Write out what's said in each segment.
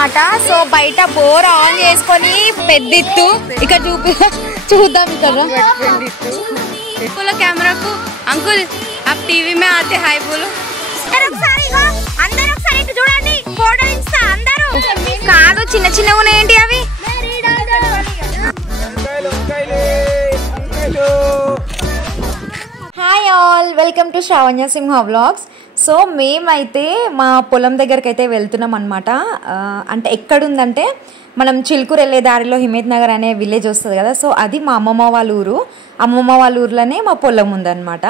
అన్నమాట. సో బయట bore on చేసుకొని పెద్దిత్తు ఇక్కడ చూద్దాం. ఇక్కడ కెమెరా కు అంకుల్ आप टीवी में आते हाय बोलो. అందరూ ఒకసారి ఇటు చూడండి, ఫోటో ఇస్తా అందరూ. కాదు చిన్న చిన్నగా ఉన్నాయేంటి అవి? Hi all, welcome to Shravanya Simha vlogs. So మేమైతే మా పొలం దగ్గరికి అయితే వెళ్తున్నాం అనమాట. అంటే ఎక్కడుందంటే మనం చిలుకూరు వెళ్ళే దారిలో హిమేత్ నగర్ అనే విలేజ్ వస్తుంది కదా. సో అది మా అమ్మమ్మ వాళ్ళ ఊరు. అమ్మమ్మ వాళ్ళ ఊర్లోనే మా పొలం ఉందన్నమాట.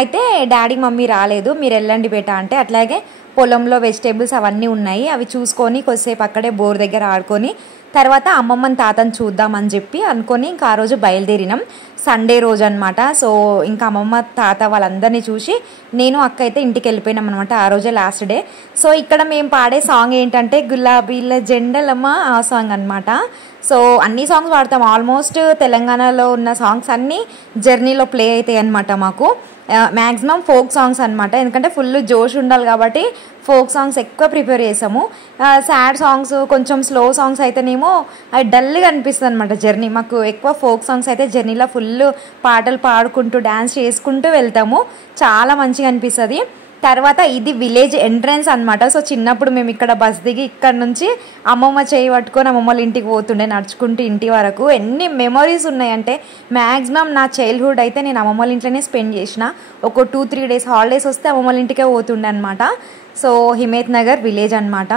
అయితే డాడీ మమ్మీ రాలేదు, మీరు వెళ్ళండి బేటా అంటే, అట్లాగే పొలంలో వెజిటేబుల్స్ అవన్నీ ఉన్నాయి, అవి చూసుకొని కొద్దిసేపు అక్కడే బోర్ దగ్గర ఆడుకొని తర్వాత అమ్మమ్మని తాతని చూద్దామని చెప్పి అనుకొని ఇంకా ఆ రోజు బయలుదేరినాం. సండే రోజు అనమాట. సో ఇంకా అమ్మమ్మ తాత వాళ్ళందరినీ చూసి నేను అక్క అయితే ఇంటికి వెళ్ళిపోయినాం అనమాట. ఆ రోజే లాస్ట్ డే. సో ఇక్కడ మేము పాడే సాంగ్ ఏంటంటే గులాబీల జెండలమ్మ ఆ సాంగ్ అనమాట. సో అన్ని సాంగ్స్ పాడతాం, ఆల్మోస్ట్ తెలంగాణలో ఉన్న సాంగ్స్ అన్నీ జర్నీలో ప్లే అవుతాయి అనమాట. మాకు మ్యాక్సిమం ఫోక్ సాంగ్స్ అనమాట, ఎందుకంటే ఫుల్ జోష్ ఉండాలి కాబట్టి ఫోక్ సాంగ్స్ ఎక్కువ ప్రిపేర్ చేసాము. సాడ్ సాంగ్స్ కొంచెం స్లో సాంగ్స్ అయితేనేమో అవి డల్గా అనిపిస్తుంది అనమాట జర్నీ. మాకు ఎక్కువ ఫోక్ సాంగ్స్ అయితే జర్నీలో ఫుల్ పాటలు పాడుకుంటూ డ్యాన్స్ చేసుకుంటూ వెళ్తాము, చాలా మంచిగా అనిపిస్తుంది. తర్వాత ఇది విలేజ్ ఎంట్రన్స్ అనమాట. సో చిన్నప్పుడు మేము ఇక్కడ బస్ దిగి ఇక్కడ నుంచి అమ్మమ్మ చేయి పట్టుకొని అమ్మమ్మల ఇంటికి పోతుండే నడుచుకుంటూ ఇంటి వరకు. ఎన్ని మెమొరీస్ ఉన్నాయంటే మ్యాక్సిమం నా చైల్డ్హుడ్ అయితే నేను అమ్మమ్మల ఇంట్లోనే స్పెండ్ చేసిన. ఒక 2-3 డేస్ హాలిడేస్ వస్తే అమ్మమ్మల ఇంటికే పోతుండే అనమాట. సో హిమేత్ నగర్ విలేజ్ అనమాట.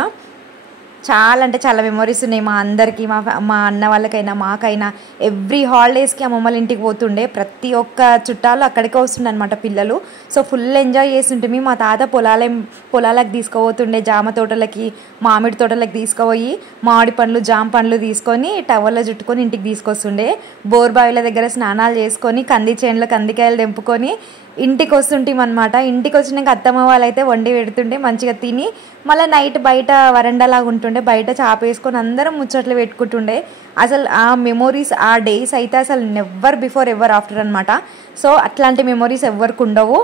చాలా అంటే చాలా మెమొరీస్ ఉన్నాయి మా అందరికీ, మా అన్న వాళ్ళకైనా మాకైనా. ఎవ్రీ హాలిడేస్కి అమ్మమ్మల ఇంటికి పోతుండే, ప్రతి ఒక్క చుట్టాలు అక్కడికే వస్తుండే అనమాట పిల్లలు. సో ఫుల్ ఎంజాయ్ చేస్తుంటే మా తాత పొలాలకు తీసుకుపోతుండే, జామ తోటలకి మామిడి తోటలకు తీసుకుపోయి మామిడి పండ్లు జామ పండ్లు తీసుకొని టవల్లో చుట్టుకొని ఇంటికి తీసుకొస్తుండే. బోర్బావిల దగ్గర స్నానాలు చేసుకొని కంది చేనులో కందికాయలు తెంపుకొని ఇంటికి వస్తుంటాం అనమాట. ఇంటికి వచ్చినాక అత్తమ్మ వాళ్ళు అయితే వండి పెడుతుండే, మంచిగా తిని మళ్ళీ నైట్ బయట వరండాలాగా ఉంటుండే, బయట చాప వేసుకొని అందరం ముచ్చట్లు పెట్టుకుంటుండే. అసలు ఆ మెమొరీస్ ఆ డేస్ అయితే అసలు నెవర్ బిఫోర్ ఎవర్ ఆఫ్టర్ అనమాట. సో అట్లాంటి మెమొరీస్ ఎవరికి ఉండవు.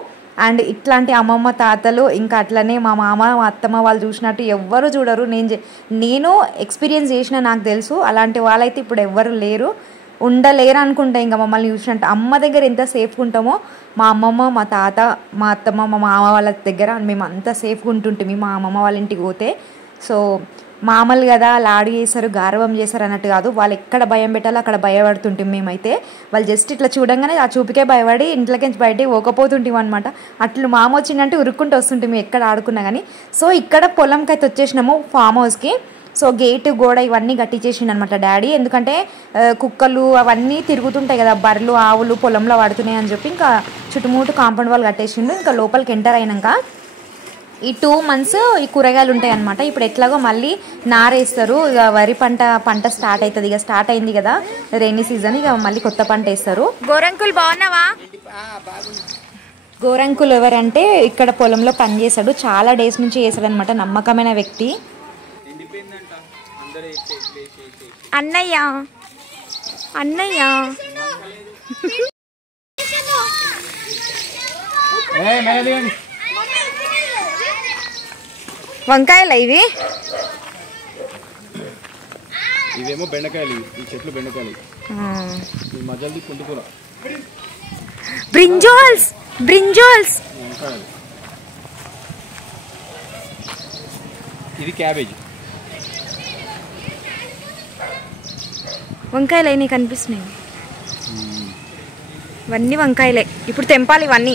అండ్ ఇట్లాంటి అమ్మమ్మ తాతలు ఇంకా అట్లనే మా మామ మా అత్తమ్మ వాళ్ళు చూసినట్టు ఎవ్వరు చూడరు. నేను ఎక్స్పీరియన్స్ చేసిన, నాకు తెలుసు. అలాంటి వాళ్ళైతే ఇప్పుడు ఎవ్వరు లేరు, ఉండలేరు అనుకుంటా ఇంకా మమ్మల్ని చూసినట్టు. అమ్మ దగ్గర ఎంత సేఫ్గా ఉంటామో మా అమ్మమ్మ మా తాత మా అత్తమ్మ మా మామ వాళ్ళ దగ్గర మేము అంత సేఫ్గా ఉంటుంటే మా అమ్మమ్మ వాళ్ళ ఇంటికి పోతే. సో మామలు కదా లాడు చేశారు గారవం చేశారు అన్నట్టు కాదు, వాళ్ళు ఎక్కడ భయం పెట్టాలో అక్కడ భయపడుతుంటాం మేమైతే. వాళ్ళు జస్ట్ ఇట్లా చూడంగానే ఆ చూపుకే భయపడి ఇంట్లోకి బయటకి పోకపోతుంటాం అనమాట. అట్లు మామ వచ్చిందంటే ఉరుక్కుంటూ వస్తుంటాం ఎక్కడ ఆడుకున్నా కానీ. సో ఇక్కడ పొలంకి అయితే వచ్చేసినాము, ఫామ్ హౌస్కి. సో గేటు గోడ ఇవన్నీ కట్టించేసిండు అనమాట డాడీ, ఎందుకంటే కుక్కలు అవన్నీ తిరుగుతుంటాయి కదా, బర్రెలు ఆవులు పొలంలో పడుతున్నాయి అని చెప్పి ఇంకా చుట్టుముట్టు కాంపౌండ్ వాళ్ళు కట్టేసిండు. ఇంకా లోపలికి ఎంటర్ అయినాక ఈ 2 months ఈ కూరగాయలు ఉంటాయి అనమాట. ఇప్పుడు ఎట్లాగో మళ్ళీ నారేస్తారు, ఇక వరి పంట స్టార్ట్ అవుతుంది, ఇక స్టార్ట్ అయింది కదా రైనీ సీజన్, ఇక మళ్ళీ కొత్త పంట వేస్తారు. గోరంకుల్ బాగున్నావా? గోరంకుల్ ఎవరంటే ఇక్కడ పొలంలో పని చేశాడు, చాలా డేస్ నుంచి చేశాడు అనమాట, నమ్మకమైన వ్యక్తి. అన్నయ్య అన్నయ్య వంకాయలు ఇవేమో బెండకాయలు, ఈ చెట్లు బెండకాయలు, ఈ మధ్యలో పుంటికూర, బ్రింజాల్స్ ఇది క్యాబేజ్. వంకాయలు అయినాయి కనిపిస్తున్నాయి, ఇవన్నీ వంకాయలే. ఇప్పుడు తెంపాలి, ఇవన్నీ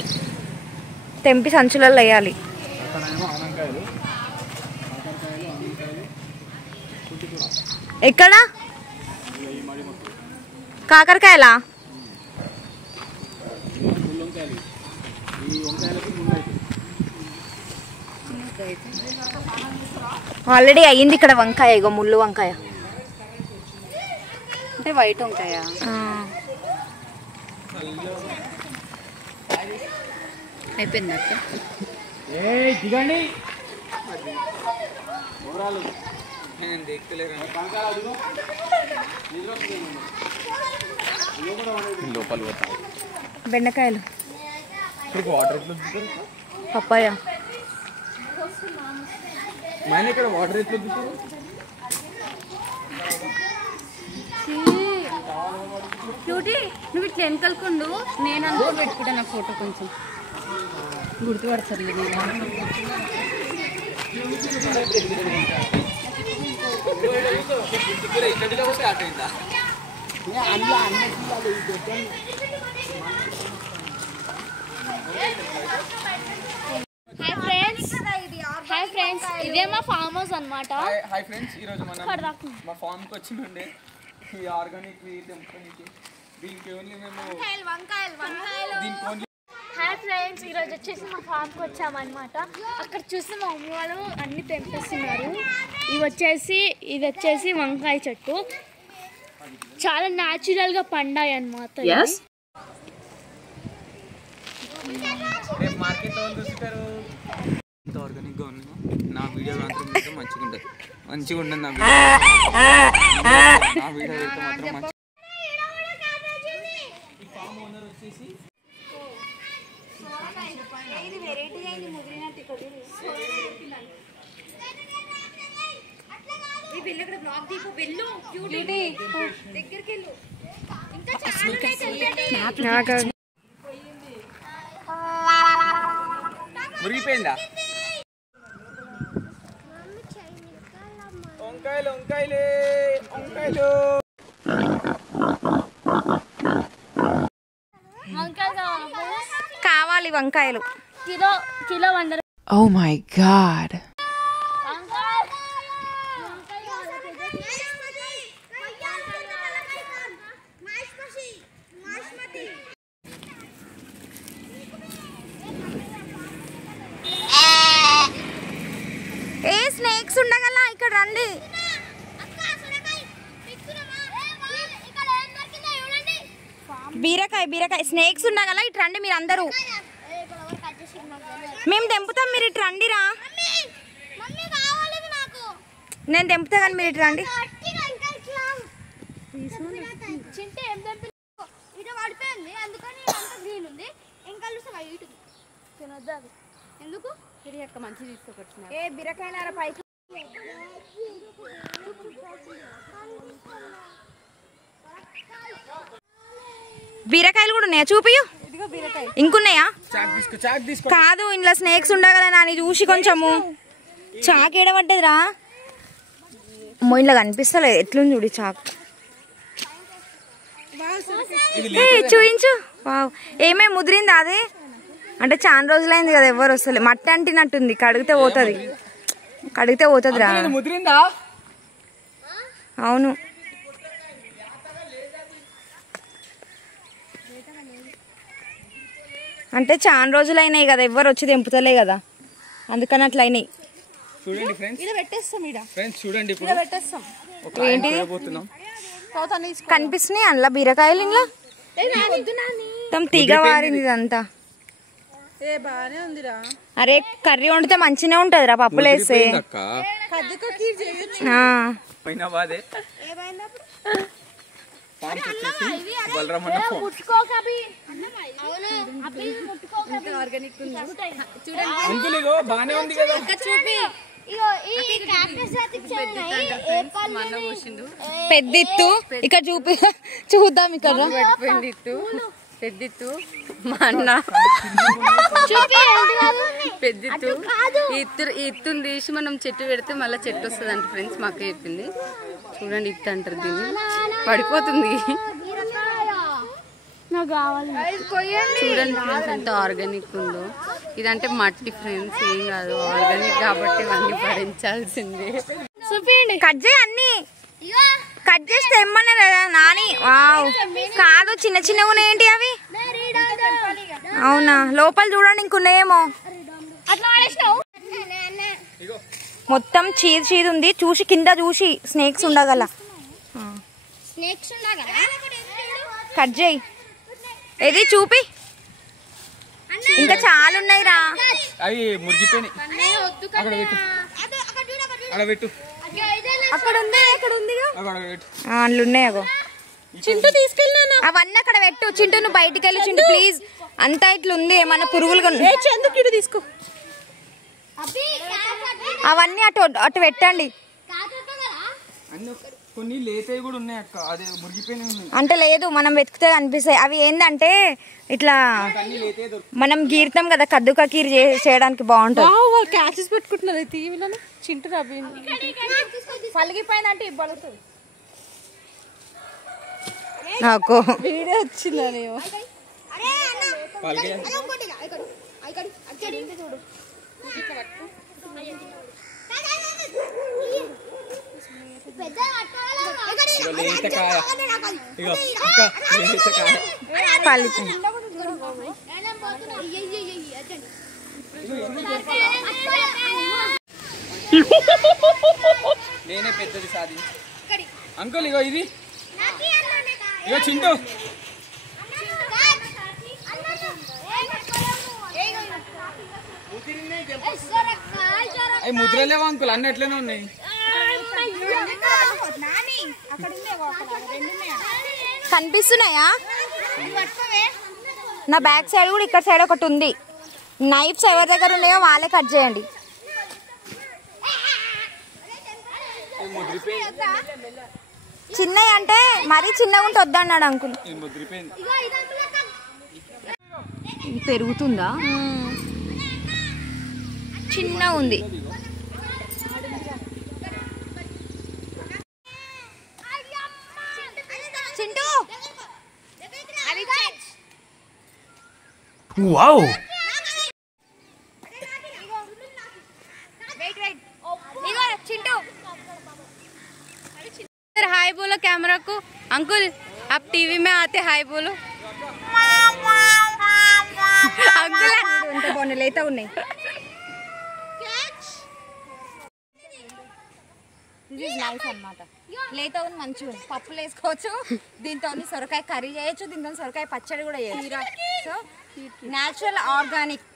తెంపి సంచులలో వేయాలి. ఎక్కడ కాకరకాయలా? ఆల్రెడీ అయ్యింది ఇక్కడ వంకాయ, ఇగో ముళ్ళు వంకాయ అంటే వైట్ వంకాయ అయిపోయింది అక్క. బెండకాయలు, పప్పాయ, ఇక్కడ వాటర్ ఎట్లా క్యూటీ నువ్వు ఇట్లా వెనకలుకుండు నేను అనుకో పెట్టుకుంటా నా ఫోటో కొంచెం గుర్తుపడతారు హాయ్ ఫ్రెండ్స్ ఇదే మా ఫామ్ హౌస్ అన్నమాట. హాయ్ ఫ్రెండ్స్, ఈరోజు మనం మా ఫామ్కి వచ్చిండే ఈ ఆర్గానిక్ దీనికి ఓన్లీ మేము హాయ్ ఫ్రెండ్స్, ఈరోజు వచ్చేసి మా ఫామ్కి వచ్చామన్నమాట. అక్కడ చూసి మా మమ్మీ వాళ్ళు అన్ని తెంపేస్తున్నారు. ఇది వచ్చేసి వంకాయ చెట్టు, చాలా న్యాచురల్గా పండాయి అన్నమాట. మార్కెట్లో చూస్తారు ఎంత ఆర్గానిక్గా ఉన్నామో. నా వీడియో మాత్రం మంచిగా ఉంటుంది, మంచిగా ఉండదు నా వీడియో అయితే మాత్రం మంచి. ఈ ఫామ్ ఓనర్ వచ్చేసి మురిగిపోయిందా? వంకాయలు వంకాయలే వంకాయలు కావాలి వంకాయలు kilo 100. Oh my god. A snakes ఉండగల ఇక్కడ రండి. బీరకాయ స్నేక్స్ ఉండగల ఇటు రండి మీరు అందరూ. మేము తెంపుతాం, మీరు ఇటు రండిరా. నేను తెంపుతా కానీ మీరు ఇటు రండి. ఎందుకు మంచి తీసుకోవచ్చు. ఏ బీరకాయ పైకి బీరకాయలు కూడా ఉన్నాయా? చూపియు. ఇంకున్నాయా? కాదు, ఇంట్లో స్నేక్స్ ఉండగల నాని చూసి కొంచెము. చాక్ ఏడబడ్డదిరా. ఇంట్లో కనిపిస్తలేదు, ఎట్లుంది చూడు చాక్. చూయించు. ఏమేమి ముదిరిందా అది? అంటే చాలా రోజులైంది కదా, ఎవరు వస్తలే. మట్టి అంటినట్టుంది, కడిగితే పోతుంది రా. అవును, అంటే చాలా రోజులు అయినాయి కదా, ఎవ్వరు వచ్చి తెంపుతలే కదా, అందుకని అట్లా అయినాయి. చూడండి ఫ్రెండ్స్, చూడండి ఏంటిది కనిపిస్తున్నాయి అందులో బీరకాయలు. ఇంట్లో మొత్తం తీగ వారింది ఇదంతా. అరే కర్రీ వండితే మంచిగా ఉంటది రా, పప్పులు వేస్తే. పెద్దిత్తు ఇక్కడ చూద్దాం. ఇక్కడ పెద్దిత్తు మా అన్న పెద్దిత్తు ఇత్తుని తీసి మనం చెట్టు పెడితే మళ్ళీ చెట్టు వస్తుంది అంటే ఫ్రెండ్స్ మాకు చెప్పింది. చూడండి, ఇత్తు అంటారు దీన్ని, పడిపోతుంది. చూడండి ఫ్రెండ్స్ ఎంత ఆర్గానిక్ ఉందో. ఇదంటే మట్టి ఫ్రెండ్స్, ఏం కాదు, ఆర్గానిక్ కాబట్టి ఇవన్నీ భరించాల్సిందే. కట్ చేయి, అన్ని కట్ చేస్తే ఏమన్నారు కదా నాని. కాదు, చిన్న చిన్నగా ఉన్నాయి. ఏంటి అవి? అవునా, లోపల చూడండి ఇంకున్నాయేమో. మొత్తం చీది ఉంది. చూసి కింద చూసి స్నేక్స్ ఉండగల. కట్ చేయి. ఏది చూపి, ఇంకా చాలా ఉన్నాయి రా. అవి మురిగిపోయినాయి. అక్కడ ఉంది, అందులో ఉన్నాయో. చింటూ తీసుకెళ్ళినా అవన్నీ అక్కడ పెట్టు. చింటూ నువ్వు బయటికి వెళ్ళి చింటూ ప్లీజ్. అంతా ఇట్లా ఉంది, ఏమన్నా పురుగులు తీసుకో. అవన్నీ అటు పెట్టండి. అన్ని కొన్ని లేతవి కూడా ఉన్నాయి అక్క, అదే మురిగిపోయినవి ఉన్నాయి. అంటే లేదు, మనం వెతికితే కనిపిస్తాయి. అవి ఏంటంటే ఇట్లా మనం గీరుతాం కదా, కద్దుకా కీర్ చేయడానికి బాగుంటుంది. వాళ్ళు క్యాచెస్ పెట్టుకుంటున్నారు అయితే వీళ్ళని చింటు రవి పలిగిపోయిందంటే ఇబ్బంది నాకు వీడియో వచ్చిందని నేనే పెద్దది సాధించి అంకుల్. ఇగో ఇది, ఇగో చింటూ. అవి ముద్రలేవా అంకుల్? అన్ని ఎట్లనే ఉన్నాయి. కనిపిస్తున్నాయా? నా బ్యాక్ సైడ్ కూడా ఇక్కడ సైడ్ ఒకటి ఉంది. నైఫ్స్ ఎవరి దగ్గర ఉన్నాయో వాళ్ళే కట్ చేయండి. చిన్నవి అంటే మరీ చిన్నగా ఉంటే వద్దన్నాడు అంకుల్. పెరుగుతుందా? చిన్న ఉంది. చింటూ వావ్, చింటూ हाय बोलो कैमरा को। अंकुल आप टीवी में आते हाय बोलो। अंकुल लेता ఉన్నాయి. అన్నమాట లేతా ఉంది, మంచిగా ఉంది. పప్పులు వేసుకోవచ్చు, దీంతో సొరకాయ కర్రీ చేయొచ్చు, దీంతో సొరకాయ పచ్చడి కూడా చేయొచ్చు. So natural organic.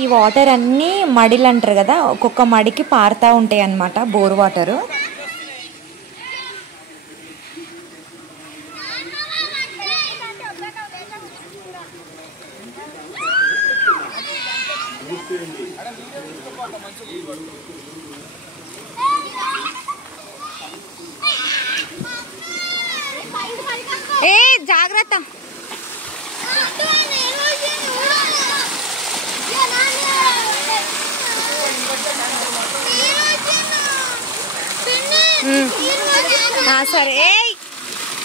ఈ వాటర్ అన్నీ మడిలు అంటారు కదా, ఒక్కొక్క మడికి పారుతూ ఉంటాయి అన్నమాట, బోర్ వాటరు. ఏ జాగ్రత్త. సరే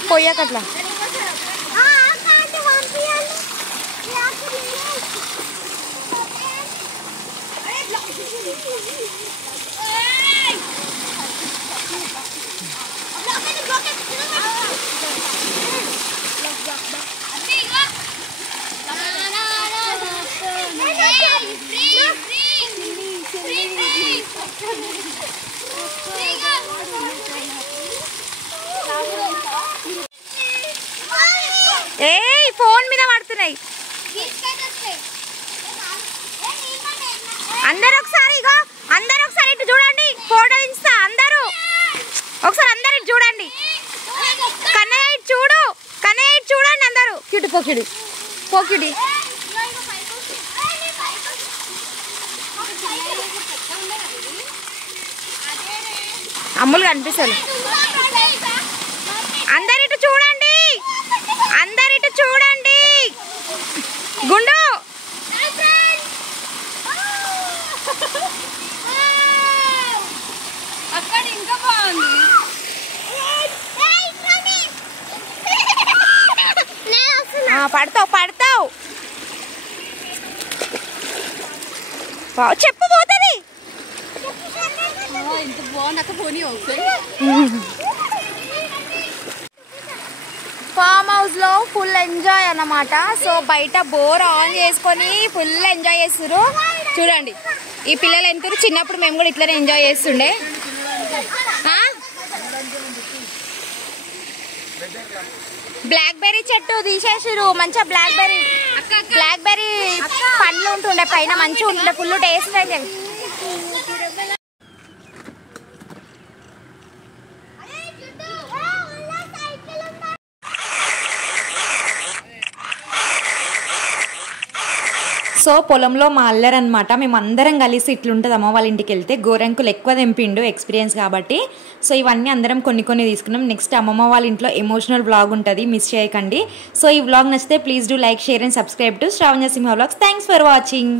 పోయాకట్లా. ఏ ఫోన్ మీద పడుతున్నాయి అందరు. ఒకసారి ఇగో అందరు ఒకసారి ఇటు చూడండి, ఫోటో ఇస్తా. అందరూ ఒకసారి అందరు ఇటు చూడండి. కన్నయ్య ఇటు చూడు, కన్నయ్య ఇటు చూడండి అందరూ. క్యూటి పోకిడి పోకిడి. అమ్ములు కనిపిస్తుంది. అందరు ఇటు చూడండి, అందరు ఇటు చూడండి. గుండు అక్కడ ఇంకా బాగుంది. పడతావు పడతావు. చెప్పు పోతుంది. ఇంత బాగుంది అక్క, పోనీ ఒకసారి. ఫామ్ హౌస్ లో ఫుల్ ఎంజాయ్ అన్నమాట. సో బయట బోర్ ఆన్ చేసుకొని ఫుల్ ఎంజాయ్ చేస్తున్నారు. చూడండి ఈ పిల్లలు ఎంతరు, చిన్నప్పుడు మేము కూడా ఇట్లనే ఎంజాయ్ చేస్తుండే. బ్లాక్ బెర్రీ చెట్టు తీసేసారు, మంచిగా బ్లాక్ బెర్రీ పండ్లు ఉంటుండే పైన, మంచిగా ఉంటుండే, ఫుల్ టేస్ట్ అయితే. సో పొలంలో మా అల్లర్ అనమాట, మేము అందరం కలిసి ఇట్లుంటుంది అమ్మ వాళ్ళ ఇంటికి వెళ్తే. గోరంకులు ఎక్కువ తెంపిండు ఎక్స్పీరియన్స్ కాబట్టి. సో ఇవన్నీ అందరం కొన్ని తీసుకున్నాం. నెక్స్ట్ అమ్మమ్మ వాళ్ళ ఇంట్లో ఎమోషనల్ వ్లాగ్ ఉంటుంది, మిస్ చేయకండి. సో ఈ వ్లాగ్ నచ్చితే please do like, share and subscribe to Shravanya Simha vlogs. Thanks for watching.